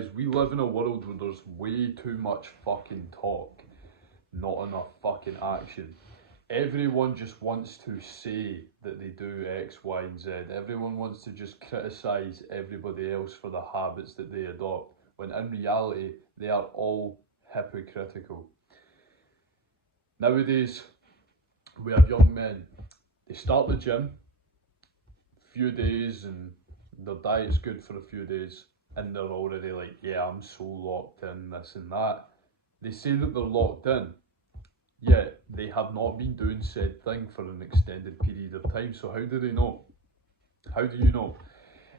guys, we live in a world where there's way too much fucking talk, not enough fucking action. Everyone just wants to say that they do X, Y, and Z. Everyone wants to just criticise everybody else for the habits that they adopt, when in reality, they are all hypocritical. Nowadays, we have young men, they start the gym, few days, and their diet's good for a few days, and they're already like, yeah, I'm so locked in, this and that. They say that they're locked in, yet they have not been doing said thing for an extended period of time. So how do they know? How do you know?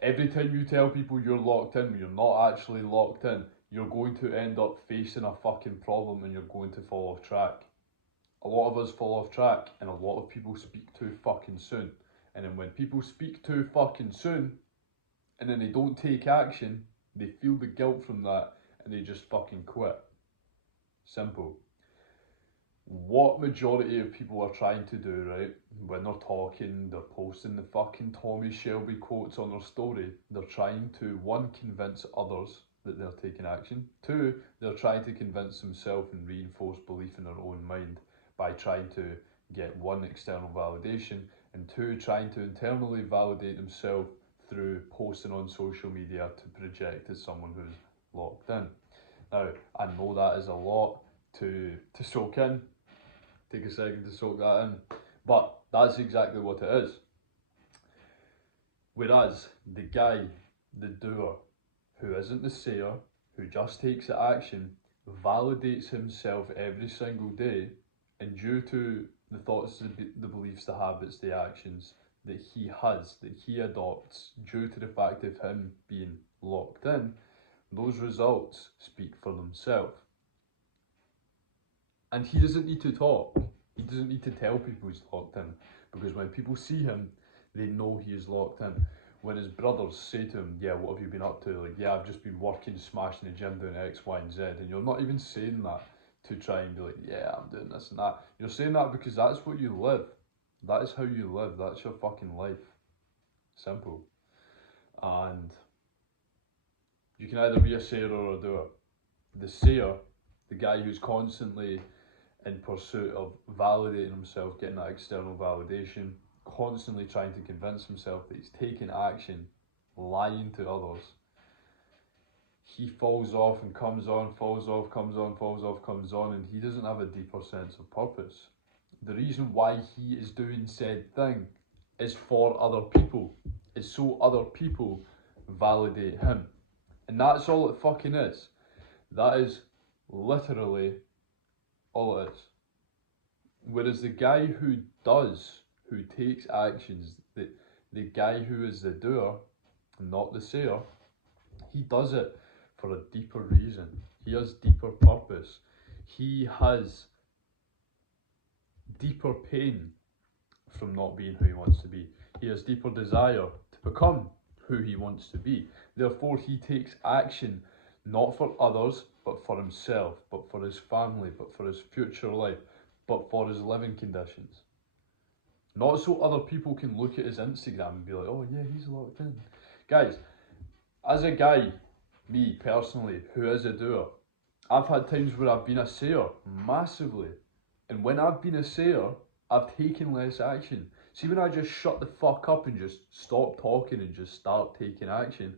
Every time you tell people you're locked in when you're not actually locked in, you're going to end up facing a fucking problem and you're going to fall off track. A lot of us fall off track, and a lot of people speak too fucking soon. And then when people speak too fucking soon, and then they don't take action, they feel the guilt from that, and they just fucking quit. Simple. What majority of people are trying to do, right, when they're talking, they're posting the fucking Tommy Shelby quotes on their story, they're trying to, one, convince others that they're taking action, two, they're trying to convince themselves and reinforce belief in their own mind by trying to get, one, external validation, and two, trying to internally validate themselves through posting on social media to project as someone who's locked in. Now, I know that is a lot to soak in. Take a second to soak that in. But that's exactly what it is. Whereas the guy, the doer, who isn't the sayer, who just takes action, validates himself every single day, and due to the thoughts, the beliefs, the habits, the actions that he has, that he adopts, due to the fact of him being locked in, those results speak for themselves. And he doesn't need to talk. He doesn't need to tell people he's locked in, because when people see him, they know he is locked in. When his brothers say to him, yeah, what have you been up to? Like, yeah, I've just been working, smashing the gym, doing X, Y, and Z. And you're not even saying that to try and be like, yeah, I'm doing this and that. You're saying that because that's what you live. That is how you live. That's your fucking life. Simple. And you can either be a sayer or a doer. The sayer, the guy who's constantly in pursuit of validating himself, getting that external validation, constantly trying to convince himself that he's taking action, lying to others, he falls off and comes on, falls off, comes on, falls off, comes on, and he doesn't have a deeper sense of purpose. The reason why he is doing said thing is for other people, is so other people validate him. And that's all it fucking is. That is literally all it is. Whereas the guy who takes actions, the guy who is the doer, not the sayer, he does it for a deeper reason. He has deeper purpose. He has deeper pain from not being who he wants to be. He has deeper desire to become who he wants to be. Therefore, he takes action not for others, but for himself, but for his family, but for his future life, but for his living conditions. Not so other people can look at his Instagram and be like, oh yeah, he's locked in. Guys, as a guy, me personally, who is a doer, I've had times where I've been a sayer, massively. And when I've been a sayer, I've taken less action. See, when I just shut the fuck up and just stop talking and just start taking action,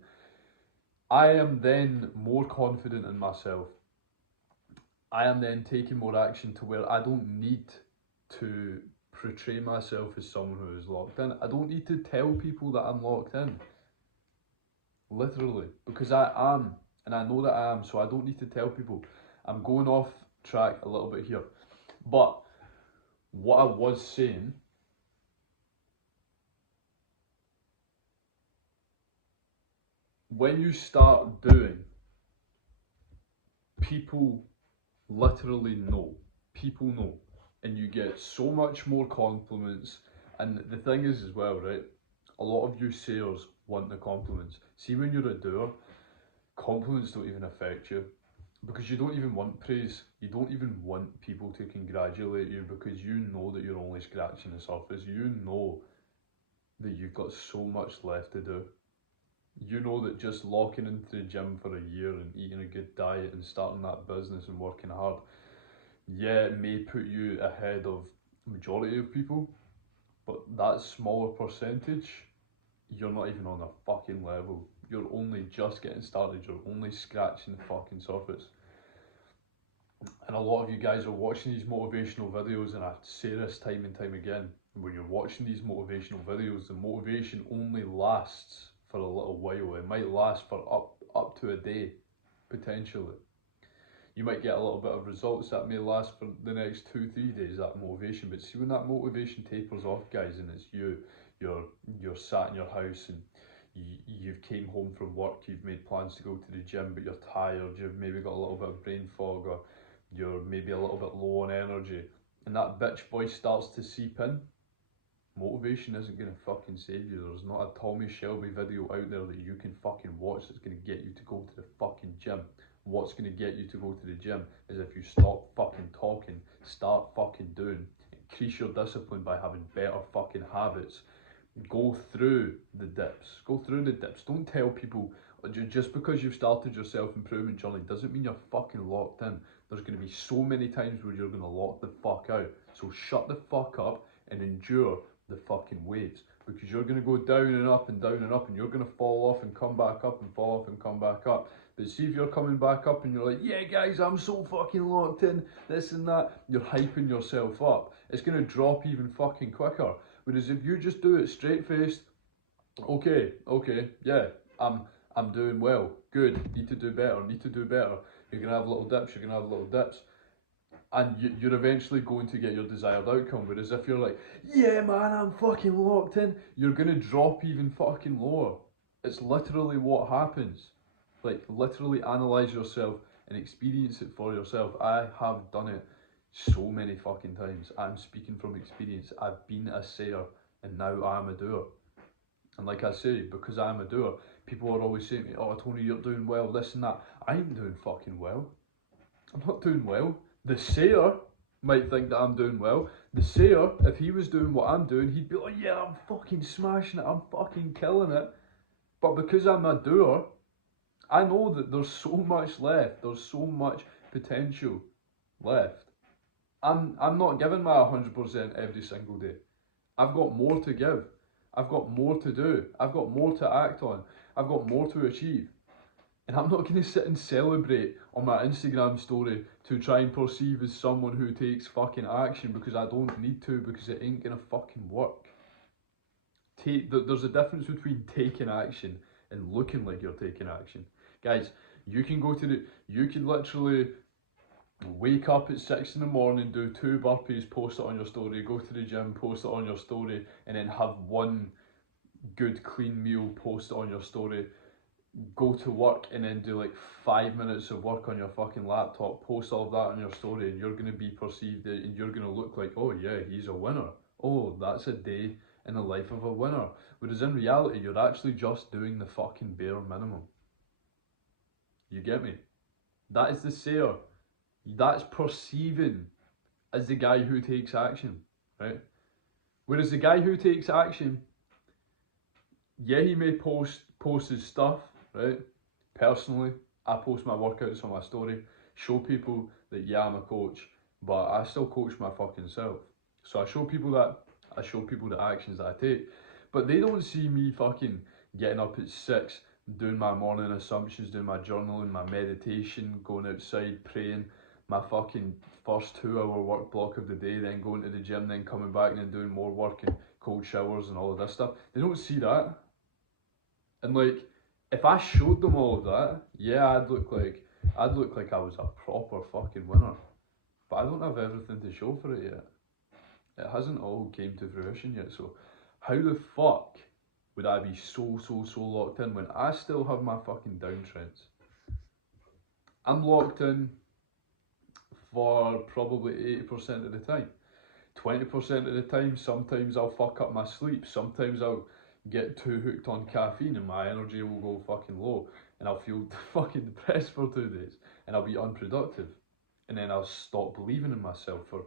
I am then more confident in myself. I am then taking more action to where I don't need to portray myself as someone who is locked in. I don't need to tell people that I'm locked in. Literally. Because I am. And I know that I am. So I don't need to tell people. I'm going off track a little bit here. But what I was saying, when you start doing, people literally know. People know. And you get so much more compliments. And the thing is as well, right? A lot of you sayers want the compliments. See, when you're a doer, compliments don't even affect you. Because you don't even want praise. You don't even want people to congratulate you, because you know that you're only scratching the surface. You know that you've got so much left to do. You know that just locking into the gym for a year and eating a good diet and starting that business and working hard, yeah, it may put you ahead of majority of people, but that smaller percentage, you're not even on a fucking level. You're only just getting started. You're only scratching the fucking surface. And a lot of you guys are watching these motivational videos, and I say this time and time again, when you're watching these motivational videos, the motivation only lasts for a little while. It might last for up to a day, potentially. You might get a little bit of results that may last for the next 2-3 days, that motivation. But see, when that motivation tapers off, guys, and it's you're sat in your house and you've came home from work, you've made plans to go to the gym, but you're tired, you've maybe got a little bit of brain fog, or you're maybe a little bit low on energy, and that bitch voice starts to seep in, motivation isn't going to fucking save you. There's not a Tommy Shelby video out there that you can fucking watch that's going to get you to go to the fucking gym. What's going to get you to go to the gym is if you stop fucking talking, start fucking doing, increase your discipline by having better fucking habits. Go through the dips. Go through the dips. Don't tell people just because you've started your self-improvement journey doesn't mean you're fucking locked in. There's going to be so many times where you're going to lock the fuck out. So shut the fuck up and endure the fucking waves, because you're going to go down and up and down and up, and you're going to fall off and come back up and fall off and come back up. But see, if you're coming back up and you're like, yeah guys, I'm so fucking locked in, this and that, you're hyping yourself up. It's going to drop even fucking quicker. Whereas if you just do it straight faced, okay, yeah, I'm doing well, good, need to do better, you're going to have little dips, and you're eventually going to get your desired outcome. Whereas if you're like, yeah man, I'm fucking locked in, you're going to drop even fucking lower. It's literally what happens. Like, literally analyse yourself and experience it for yourself. I have done it so many fucking times. I'm speaking from experience. I've been a sayer and now I'm a doer. And like I say, because I'm a doer, people are always saying to me, oh Tony, you're doing well, this and that. I ain't doing fucking well. I'm not doing well. The sayer might think that I'm doing well. The sayer, if he was doing what I'm doing, he'd be like, yeah, I'm fucking smashing it, I'm fucking killing it. But because I'm a doer, I know that there's so much left, there's so much potential left. I'm not giving my 100% every single day. I've got more to give. I've got more to do. I've got more to act on. I've got more to achieve. And I'm not going to sit and celebrate on my Instagram story to try and perceive as someone who takes fucking action, because I don't need to, because it ain't going to fucking work. There's a difference between taking action and looking like you're taking action. Guys, you can literally wake up at 6 in the morning, do 2 burpees, post it on your story, go to the gym, post it on your story, and then have one good clean meal, post it on your story, go to work and then do like 5 minutes of work on your fucking laptop, post all of that on your story, and you're going to be perceived and you're going to look like, oh yeah, he's a winner. Oh, that's a day in the life of a winner. Whereas in reality, you're actually just doing the fucking bare minimum. You get me? That is the sayer. That's perceiving as the guy who takes action, right? Whereas the guy who takes action, yeah, he may post his stuff, right? Personally, I post my workouts on my story, show people that yeah, I'm a coach, but I still coach my fucking self. So I show people the actions that I take, but they don't see me fucking getting up at 6, doing my morning assumptions, doing my journaling, my meditation, going outside, praying, my fucking first 2-hour work block of the day, then going to the gym, then coming back and then doing more work and cold showers and all of this stuff. They don't see that. And like, if I showed them all of that, yeah, I'd look like I was a proper fucking winner. But I don't have everything to show for it yet. It hasn't all came to fruition yet. So how the fuck would I be so locked in when I still have my fucking downtrends? I'm locked in for probably 80% of the time. 20% of the time, sometimes I'll fuck up my sleep. Sometimes I'll get too hooked on caffeine and my energy will go fucking low, and I'll feel fucking depressed for 2 days and I'll be unproductive, and then I'll stop believing in myself for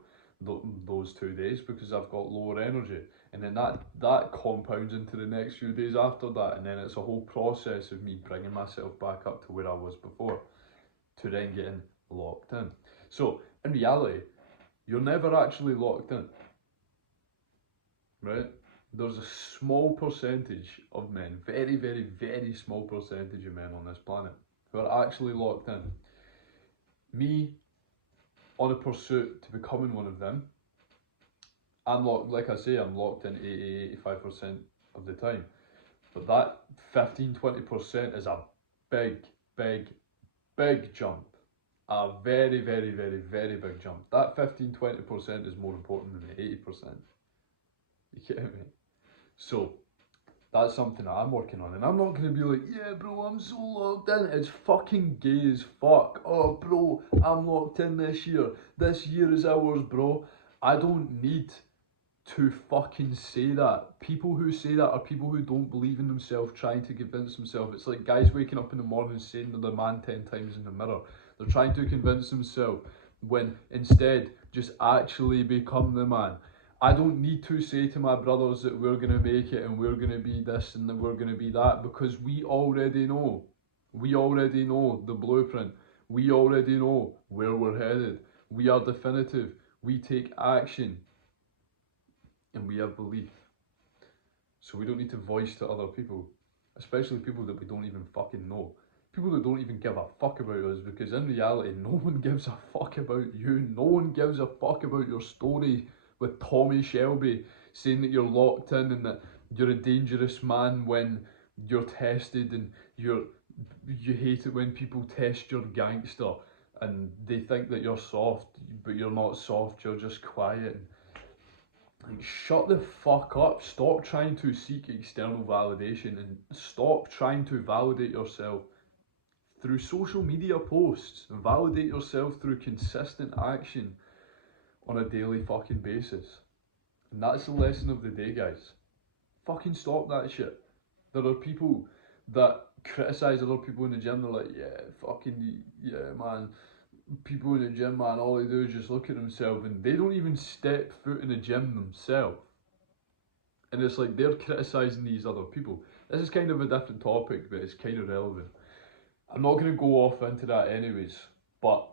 those 2 days because I've got lower energy, and then that compounds into the next few days after that, and then it's a whole process of me bringing myself back up to where I was before, to then getting locked in. So in reality, you're never actually locked in, right? There's a small percentage of men, very, very, very small percentage of men on this planet who are actually locked in. Me, on a pursuit to becoming one of them, I'm locked, like I say, I'm locked in 80-85% of the time. But that 15-20% is a big, big, big jump. A very, very, very, very big jump. That 15-20% is more important than the 80%. You get me? So that's something that I'm working on, and I'm not going to be like, yeah bro, I'm so locked in. It's fucking gay as fuck. Oh bro, I'm locked in this year. This year is ours, bro. I don't need to fucking say that. People who say that are people who don't believe in themselves, trying to convince themselves. It's like guys waking up in the morning saying they're the man 10 times in the mirror. They're trying to convince themselves when instead just actually become the man. I don't need to say to my brothers that we're going to make it and we're going to be this and that we're going to be that, because we already know. We already know the blueprint. We already know where we're headed. We are definitive. We take action. And we have belief. So we don't need to voice to other people, especially people that we don't even fucking know. People that don't even give a fuck about us, because in reality, no one gives a fuck about you. No one gives a fuck about your story with Tommy Shelby saying that you're locked in and that you're a dangerous man when you're tested, and you hate it when people test your gangster and they think that you're soft, but you're not soft, you're just quiet. Like, shut the fuck up. Stop trying to seek external validation and stop trying to validate yourself through social media posts. Validate yourself through consistent action on a daily fucking basis. And that's the lesson of the day, guys. Fucking stop that shit. There are people that criticise other people in the gym. They're like, yeah, fucking, yeah, man. People in the gym, man, all they do is just look at themselves, and they don't even step foot in the gym themselves. And it's like they're criticising these other people. This is kind of a different topic, but it's kind of relevant. I'm not going to go off into that anyways, but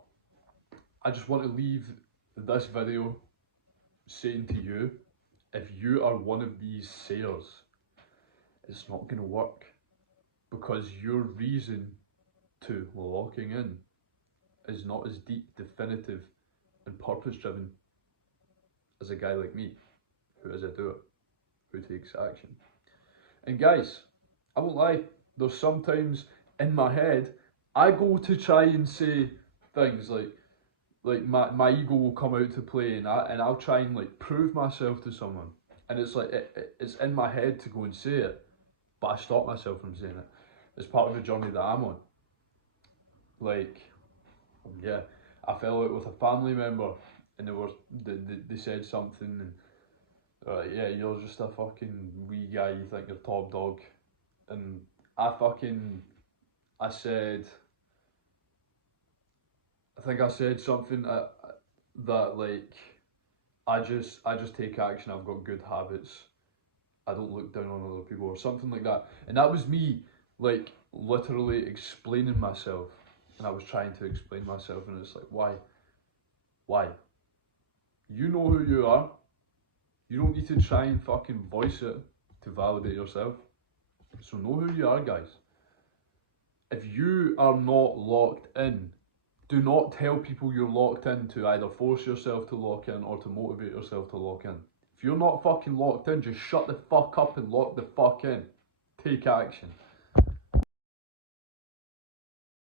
I just want to leave this video saying to you, if you are one of these sayers, it's not going to work, because your reason to locking in is not as deep, definitive and purpose driven as a guy like me, who is a doer, who takes action. And guys, I won't lie, there's sometimes in my head I go to try and say things like my ego will come out to play, and I'll try and like prove myself to someone, and it's like it's in my head to go and say it, but I stop myself from saying it. It's part of the journey that I'm on. Like, yeah, I fell out with a family member, and they said something, and yeah, you're just a fucking wee guy, you think you're top dog, and I think I said something that like, I just take action, I've got good habits, I don't look down on other people, or something like that, and that was me like literally explaining myself. And I was trying to explain myself, and it's like, why? You know who you are. You don't need to try and fucking voice it to validate yourself. So know who you are, guys. If you are not locked in, do not tell people you're locked in to either force yourself to lock in or to motivate yourself to lock in. If you're not fucking locked in, just shut the fuck up and lock the fuck in. Take action.